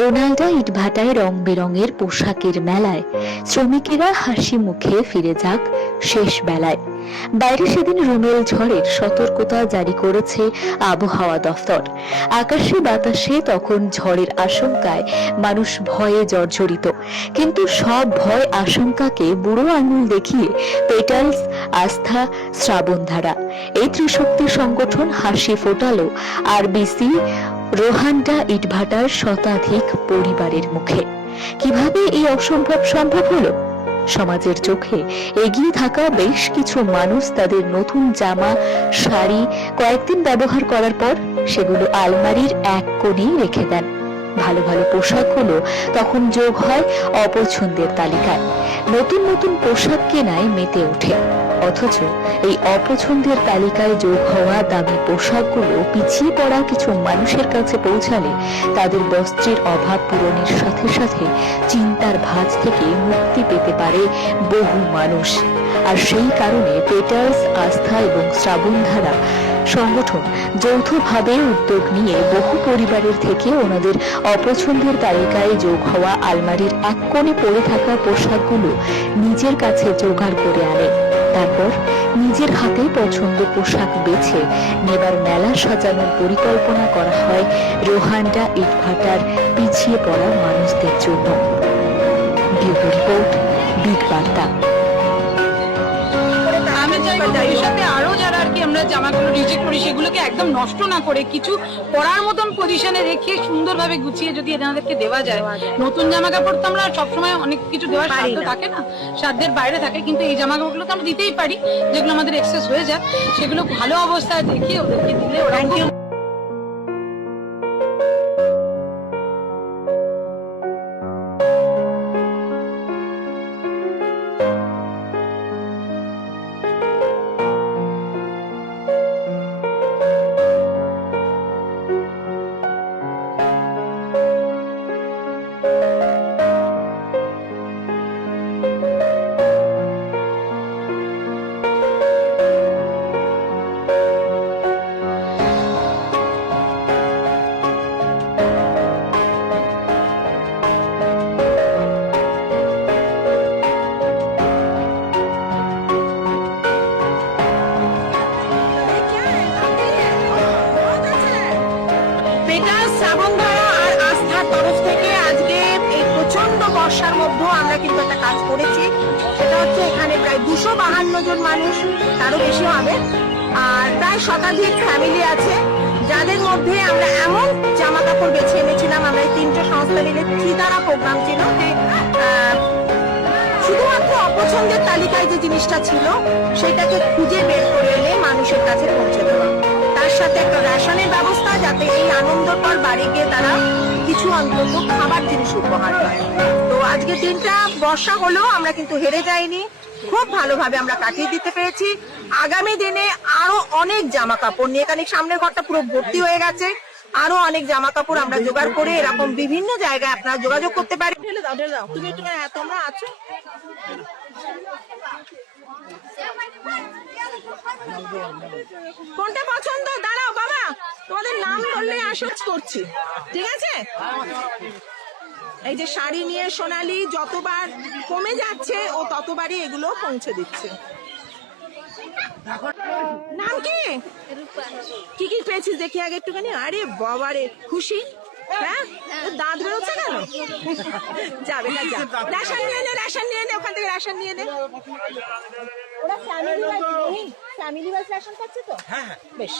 Ronaldo ইটভাটায় রং বেরঙের পোশাকের মেলায়। শ্রমিকেরা হাসি মুখে ফিরে যাক শেষ বেলায়। বাইরে সেদিন রুমেল ঝড়ের সতর্কতা জারি করেছে আবহাওয়া দফতর। আকাশে বাতাসে তখন ঝড়ের আশঙ্কায় মানুষ ভয়ে জর্জরিত। কিন্তু সব ভয় আশঙ্কাকে বুড়ো আঙুল দেখিয়ে পেটালস, আস্থা, শ্রাবণধারা। এই ত্রিশক্তি সংগঠন হাসি ফোটালো আরবিসি রোহান্ডা ইটভাটার শতাধিক পরিবারের মুখে। কীভাবে এই অসম্ভব সম্ভব হল? সমাজের চোখে এগিয়ে থাকা বেশ কিছু মানুষ তাদের নতুন জামা, শাড়ি কয়েকদিন ব্যবহার করার পর সেগুলো আলমারির এক কোণেই রেখে দেন। ভালো ভালো পোশাকগুলো তখন যোগ হয় অপছন্দের তালিকায়। নতুন নতুন পোশাক কেনায় মেতে ওঠে। অথচ এই অপছন্দের তালিকায় যোগ হওয়া দামি পোশাকগুলো পিছিয়ে পড়া কিছু মানুষের কাছে পৌঁছালে তাদের বস্ত্রের অভাব পূরণের সাথে সাথে চিন্তার ভাঁজ থেকে মুক্তি পেতে পারে বহু মানুষ। আর সেই কারণে পেটার্স, আস্থা এবং শ্রাবণধারা সংগঠন যৌথভাবে উদ্যোগ নিয়ে বহু পরিবারের থেকে ওনাদের অপছন্দের তালিকায় যোগ হওয়া আলমারির এক কোণে পড়ে থাকা পোশাকগুলো নিজের কাছে জোগাড় করে আনে। তারপর নিজের হাতে পছন্দ পোশাক বেছে নেবার মেলা সাজানোর পরিকল্পনা করা হয় রোহান্ডা ইটভাটার পিছিয়ে পড়া মানুষদের জন্য। ব্যুরো রিপোর্ট, বিগ বার্তা। আরও জামাগুলো রিজেক্ট করি সেগুলোকে একদম নষ্ট না করে কিছু পরার মতন পজিশনে রেখে সুন্দরভাবে গুছিয়ে যদি এনাদেরকে দেওয়া যায়। নতুন জামা কাপড় তো আমরা সবসময় অনেক কিছু দেওয়ার সাধ্য থাকে না সাধ্যের বাইরে থাকে কিন্তু এই জামা কাপড়গুলো তো আমরা দিতেই পারি যেগুলো আমাদের এক্সেস হয়ে যায় সেগুলো ভালো অবস্থায় দেখে ওদেরকে দিলে ওরা শ্রাবণধারা আর আস্থার তরফ থেকে আজকে এই প্রচণ্ড বর্ষার মধ্যেও আমরা কিন্তু একটা কাজ করেছি। সেটা হচ্ছে এখানে প্রায় দুশো বাহান্ন জন মানুষ, তারও বেশি হবে। আর প্রায় শতাধিক ফ্যামিলি আছে, যাদের মধ্যে আমরা এমন জামা কাপড় বেছে এনেছিলাম, আমরা এই তিনটে সংস্থা মিলে থ্রিতারা প্রোগ্রাম ছিল যে শুধুমাত্র অপছন্দের তালিকায় যে জিনিসটা ছিল, সেটাকে খুঁজে বের করে এনে মানুষের কাছে পৌঁছে সাথে একটা রেশনের ব্যবস্থা যাতে এই আনন্দর পর বাড়ি গিয়ে তারা কিছু অন্তত খাবার জিনিস উপহার পায়। তো আজকে দিনটা বর্ষা হলেও আমরা কিন্তু হেরে যাইনি। খুব ভালোভাবে আমরা কাটিয়ে দিতে পেরেছি। আগামী দিনে আরও অনেক জামা কাপড় নিয়ে, কারণ সামনের ঘরটা পুরো ভর্তি হয়ে গেছে। আরও অনেক জামা কাপড় আমরা জোগাড় করে এরকম বিভিন্ন জায়গায় আপনারা যোগাযোগ করতে পারেন তুমি তোমরা আছো? কোনটা পছন্দ? দাঁড়াও বাবা, তোমাদের নাম বললে আসজ করছি। ঠিক আছে? এই যে শাড়ি নিয়ে সোনালি যতবার কমে যাচ্ছে, ও ততবারই এগুলো পৌঁছে দিচ্ছে। নাম কি? কি কি পেয়েছিস দেখি আগে একটুখানি? আরে বাবারে খুশি? হ্যাঁ? দাঁত বেরোচ্ছে কেন? যাবে না যা। রেশন নিয়ে নে, রেশন নিয়ে নে, ওখান থেকে রেশন নিয়ে নে। ওরা family wise family wise ration পাচ্ছে তো? বেশ।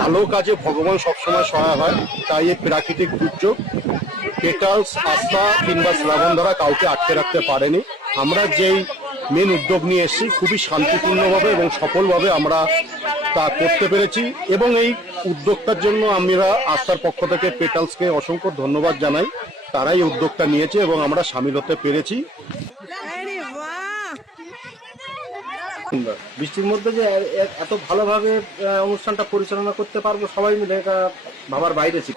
ভালো কাজে ভগবান সবসময় সহায় হয় তাই এই প্রাকৃতিক দুর্যোগ। পেটালস আস্থা কিংবা শ্রাবণ দ্বারা কাউকে আটকে রাখতে পারেনি। আমরা যেই মেন উদ্যোগ নিয়ে এসেছি খুবই শান্তিপূর্ণভাবে এবং সফলভাবে আমরা তা করতে পেরেছি। এবং এই উদ্যোগটার জন্য আমরা আস্থার পক্ষ থেকে পেটালসকে অসংখ্য ধন্যবাদ জানাই। তারাই উদ্যোগটা নিয়েছে এবং আমরা সামিল হতে পেরেছি আরে বাহ বৃষ্টির মধ্যে যে এত ভালোভাবে অনুষ্ঠানটা পরিচালনা করতে পারব সবাই মিলে, এটা ভাবার বাইরে ছিল।